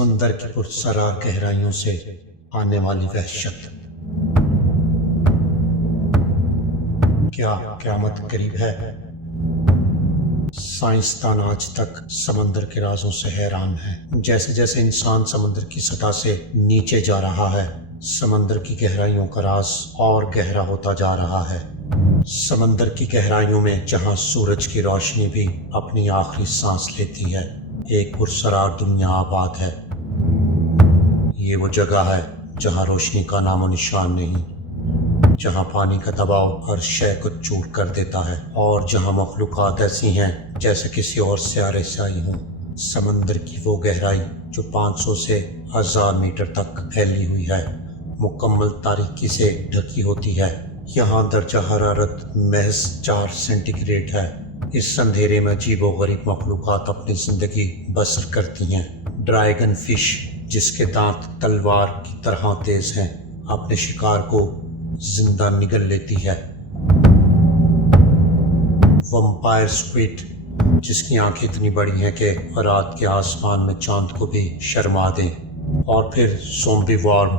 سمندر کی پرسرار گہرائیوں سے آنے والی وحشت۔ کیا قیامت قریب ہے؟ سائنسدان آج تک سمندر کے رازوں سے حیران ہیں۔ جیسے جیسے انسان سمندر کی سطح سے نیچے جا رہا ہے، سمندر کی گہرائیوں کا راز اور گہرا ہوتا جا رہا ہے۔ سمندر کی گہرائیوں میں جہاں سورج کی روشنی بھی اپنی آخری سانس لیتی ہے، ایک پرسرار دنیا آباد ہے۔ یہ وہ جگہ ہے جہاں روشنی کا نام و نشان نہیں، جہاں پانی کا دباؤ ہر شے کو چور کر دیتا ہے، اور جہاں مخلوقات ایسی ہیں جیسے کسی اور سیارے سے آئی ہوں۔ سمندر کی وہ گہرائی جو 500 سے 1000 میٹر تک پھیلی ہوئی ہے، مکمل تاریکی سے ڈھکی ہوتی ہے۔ یہاں درجہ حرارت محض 4 سینٹی گریڈ ہے۔ اس اندھیرے میں عجیب و غریب مخلوقات اپنی زندگی بسر کرتی ہیں۔ ڈریگن فش، جس کے دانت تلوار کی طرح تیز ہیں، اپنے شکار کو زندہ نگل لیتی ہے۔ ویمپائر اسکویڈ، جس کی آنکھیں اتنی بڑی ہیں کہ رات کے آسمان میں چاند کو بھی شرما دیں۔ اور پھر زومبی وارم،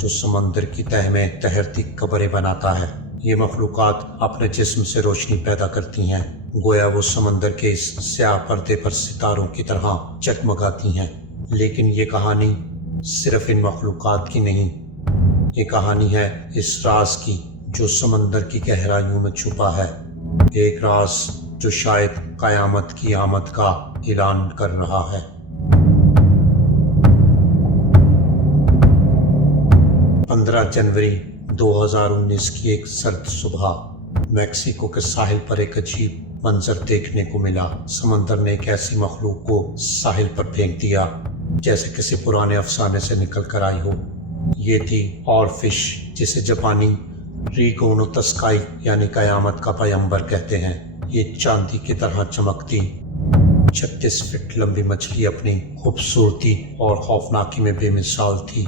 جو سمندر کی تہہ میں تیرتی قبریں بناتا ہے۔ یہ مخلوقات اپنے جسم سے روشنی پیدا کرتی ہیں، گویا وہ سمندر کے اس سیاہ پردے پر ستاروں کی طرح چکمگاتی ہیں۔ لیکن یہ کہانی صرف ان مخلوقات کی نہیں، یہ کہانی ہے اس راز کی جو سمندر کی گہرائیوں میں چھپا ہے، ایک راز جو شاید قیامت کی آمد کا اعلان کر رہا ہے۔ 15 جنوری 2019 کی ایک سرد صبح میکسیکو کے ساحل پر ایک عجیب منظر دیکھنے کو ملا۔ سمندر نے ایک ایسی مخلوق کو ساحل پر پھینک دیا جیسے کسی پرانے افسانے سے نکل کر آئی ہو۔ یہ تھی اور فش، جسے جاپانی ریگونو تسکائی یعنی قیامت کا پیمبر کہتے ہیں۔ یہ چاندی کی طرح چمکتی 36 فٹ لمبی مچھلی اپنی خوبصورتی اور خوفناکی میں بے مثال تھی۔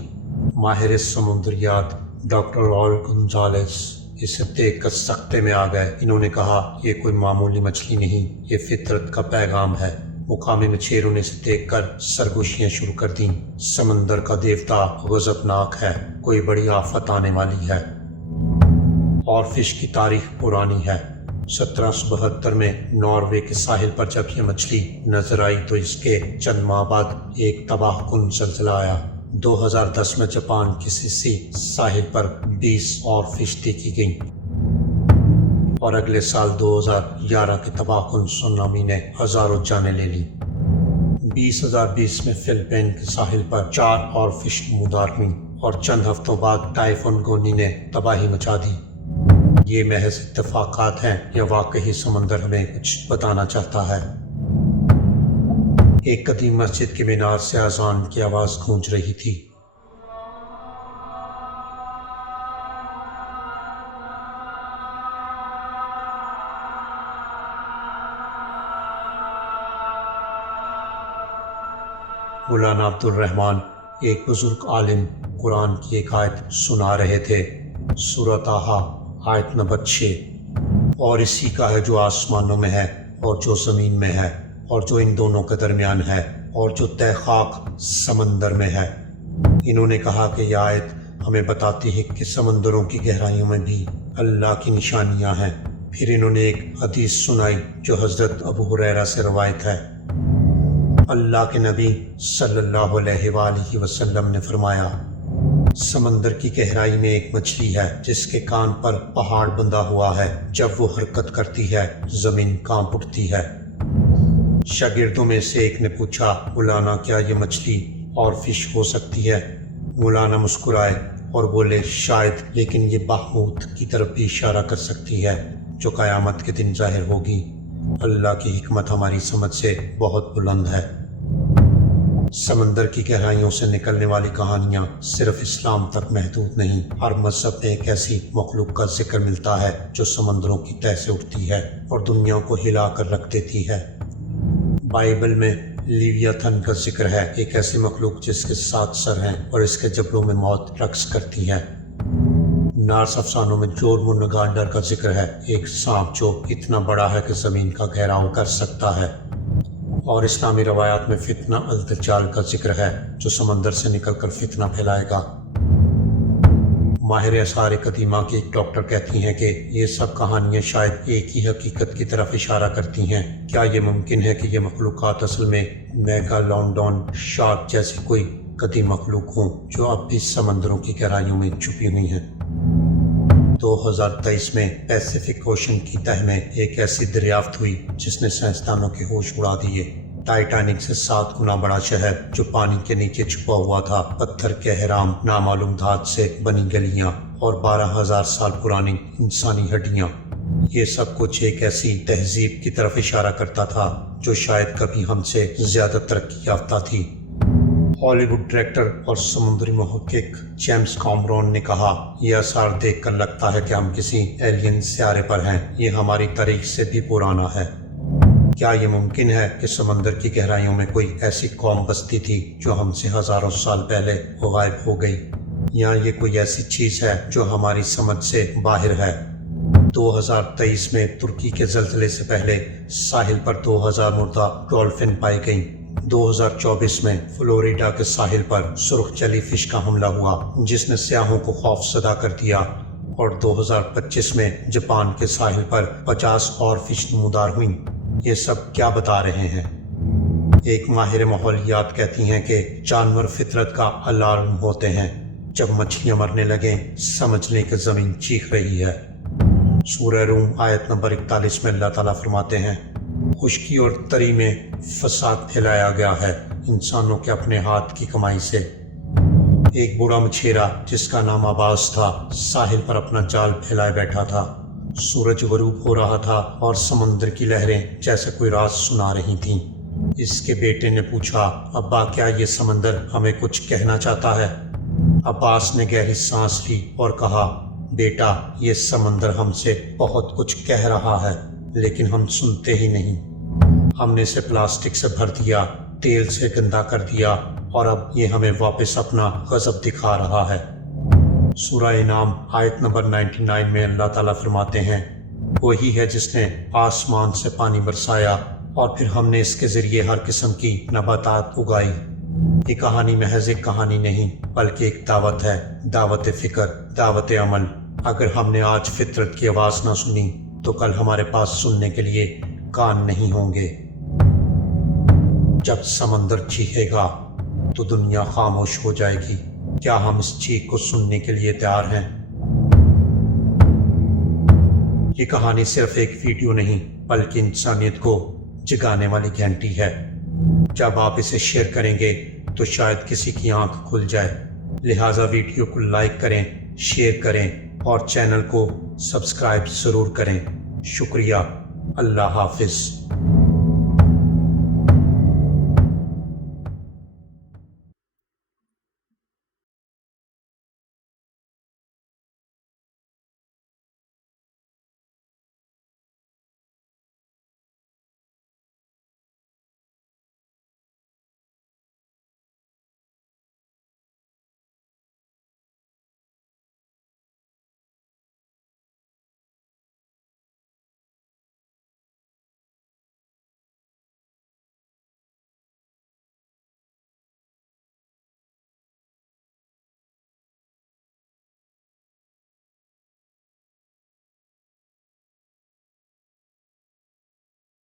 ماہر سمندریات ڈاکٹر راؤل گونزالز اسے دیکھ کر سکتے میں آ گئے۔ انہوں نے کہا، یہ کوئی معمولی مچھلی نہیں، یہ فطرت کا پیغام ہے۔ مقامی مچھیروں نے اسے دیکھ کر سرگوشیاں شروع کر دیں۔ سمندر کا دیوتا غضبناک ہے، کوئی بڑی آفت آنے والی ہے۔ اور فش کی تاریخ پرانی ہے۔ 1772 میں ناروے کے ساحل پر جب یہ مچھلی نظر آئی تو اس کے چند ماہ بعد ایک تباہ کن زلزلہ آیا۔ 2010 میں جاپان کے سیسی ساحل پر 20 اور فش دیکھی گئیں، اور اگلے سال 2011 کے تباہ کن سونامی نے ہزاروں جانیں لے لیں۔ 2020 میں فلپائن کے ساحل پر 4 اور فش نمودار ہوئیں، اور چند ہفتوں بعد ٹائفون گونی نے تباہی مچا دی۔ یہ محض اتفاقات ہیں یا واقعی سمندر ہمیں کچھ بتانا چاہتا ہے؟ ایک قدیم مسجد کے مینار سے اذان کی آواز گونج رہی تھی۔ مولانا عبد الرحمن، ایک بزرگ عالم، قرآن کی ایک آیت سنا رہے تھے، سورہ طٰہٰ آیت نمبر 6۔ اور اسی کا ہے جو آسمانوں میں ہے اور جو زمین میں ہے اور جو ان دونوں کے درمیان ہے اور جو تہ خاک سمندر میں ہے۔ انہوں نے کہا کہ یہ آیت ہمیں بتاتی ہے کہ سمندروں کی گہرائیوں میں بھی اللہ کی نشانیاں ہیں۔ پھر انہوں نے ایک حدیث سنائی جو حضرت ابو ہریرہ سے روایت ہے۔ اللہ کے نبی صلی اللہ علیہ وآلہ وسلم نے فرمایا، سمندر کی گہرائی میں ایک مچھلی ہے جس کے کان پر پہاڑ بندھا ہوا ہے، جب وہ حرکت کرتی ہے زمین کانپ اٹھتی ہے۔ شاگردوں میں سے ایک نے پوچھا، مولانا کیا یہ مچھلی اور فش ہو سکتی ہے؟ مولانا مسکرائے اور بولے، شاید، لیکن یہ بہموت کی طرف بھی اشارہ کر سکتی ہے جو قیامت کے دن ظاہر ہوگی۔ اللہ کی حکمت ہماری سمجھ سے بہت بلند ہے۔ سمندر کی گہرائیوں سے نکلنے والی کہانیاں صرف اسلام تک محدود نہیں۔ ہر مذہب میں ایک ایسی مخلوق کا ذکر ملتا ہے جو سمندروں کی تہہ سے اٹھتی ہے اور دنیا کو ہلا کر رکھ دیتی ہے۔ بائبل میں لیویاتھن کا ذکر ہے، ایک ایسی مخلوق جس کے 7 سر ہیں اور اس کے جبڑوں میں موت رقص کرتی ہے۔ نارس افسانوں میں جورمونگانڈر کا ذکر ہے، ایک سانپ جو اتنا بڑا ہے کہ زمین کا گھیراؤ کر سکتا ہے۔ اور اسلامی روایات میں فتنہ الدجال کا ذکر ہے جو سمندر سے نکل کر فتنہ پھیلائے گا۔ ماہر اسرار قدیمہ کی ایک ڈاکٹر کہتی ہیں کہ یہ سب کہانیاں شاید ایک ہی حقیقت کی طرف اشارہ کرتی ہیں۔ کیا یہ ممکن ہے کہ یہ مخلوقات اصل میں میگالوڈون شارک جیسی کوئی قدیم مخلوق ہوں جو اب بھی سمندروں کی گہرائیوں میں چھپی ہوئی ہیں؟ 2023 میں پیسیفک اوشن کی تہہ میں ایک ایسی دریافت ہوئی جس نے سائنسدانوں کے ہوش اڑا دیے۔ ٹائٹینک سے 7 گنا بڑا شہر جو پانی کے نیچے چھپا ہوا تھا، پتھر کے اہرام، نامعلوم دھات سے بنی گلیاں اور 12,000 سال پرانی انسانی ہڈیاں، یہ سب کچھ ایک ایسی تہذیب کی طرف اشارہ کرتا تھا جو شاید کبھی ہم سے زیادہ ترقی یافتہ تھی۔ ہالی ووڈ ڈائریکٹر اور سمندری محقق جیمز کیمرون نے کہا، یہ آثار دیکھ کر لگتا ہے کہ ہم کسی ایلین سیارے پر ہیں، یہ ہماری تاریخ سے بھی پرانا ہے۔ کیا یہ ممکن ہے کہ سمندر کی گہرائیوں میں کوئی ایسی قوم بستی تھی جو ہم سے ہزاروں سال پہلے غائب ہو گئی، یا یہ کوئی ایسی چیز ہے جو ہماری سمجھ سے باہر ہے؟ 2023 میں ترکی کے زلزلے سے پہلے ساحل پر 2000 مردہ ڈولفن پائی گئیں۔ 2024 میں فلوریڈا کے ساحل پر سرخ جیلی فش کا حملہ ہوا جس نے سیاحوں کو خوف زدہ کر دیا، اور 2025 میں جاپان کے ساحل پر 50 اور فش نمودار ہوئیں۔ یہ سب کیا بتا رہے ہیں؟ ایک ماہر ماحولیات کہتی ہیں کہ جانور فطرت کا الارم ہوتے ہیں۔ جب مچھلیاں مرنے لگیں سمجھ لیں کہ زمین چیخ رہی ہے۔ سورہ روم آیت نمبر 41 میں اللہ تعالیٰ فرماتے ہیں، خشکی اور تری میں فساد پھیلایا گیا ہے انسانوں کے اپنے ہاتھ کی کمائی سے۔ ایک بوڑھا مچھیرا جس کا نام عباس تھا ساحل پر اپنا جال پھیلائے بیٹھا تھا۔ سورج غروب ہو رہا تھا اور سمندر کی لہریں جیسے کوئی راز سنا رہی تھیں۔ اس کے بیٹے نے پوچھا، ابا کیا یہ سمندر ہمیں کچھ کہنا چاہتا ہے؟ عباس نے گہری سانس لی اور کہا، بیٹا یہ سمندر ہم سے بہت کچھ کہہ رہا ہے لیکن ہم سنتے ہی نہیں۔ ہم نے اسے پلاسٹک سے بھر دیا، تیل سے گندا کر دیا، اور اب یہ ہمیں واپس اپنا غضب دکھا رہا ہے۔ سورہ انعام آیت نمبر 99 میں اللہ تعالیٰ فرماتے ہیں، وہی ہے جس نے آسمان سے پانی برسایا اور پھر ہم نے اس کے ذریعے ہر قسم کی نباتات اگائی۔ یہ کہانی محض ایک کہانی نہیں بلکہ ایک دعوت ہے، دعوت فکر، دعوت عمل۔ اگر ہم نے آج فطرت کی آواز نہ سنی تو کل ہمارے پاس سننے کے لیے کان نہیں ہوں گے۔ جب سمندر چیخے گا تو دنیا خاموش ہو جائے گی۔ کیا ہم اس چیخ کو سننے کے لیے تیار ہیں؟ یہ کہانی صرف ایک ویڈیو نہیں بلکہ انسانیت کو جگانے والی گھنٹی ہے۔ جب آپ اسے شیئر کریں گے تو شاید کسی کی آنکھ کھل جائے۔ لہٰذا ویڈیو کو لائک کریں، شیئر کریں اور چینل کو سبسکرائب ضرور کریں۔ شکریہ۔ اللہ حافظ۔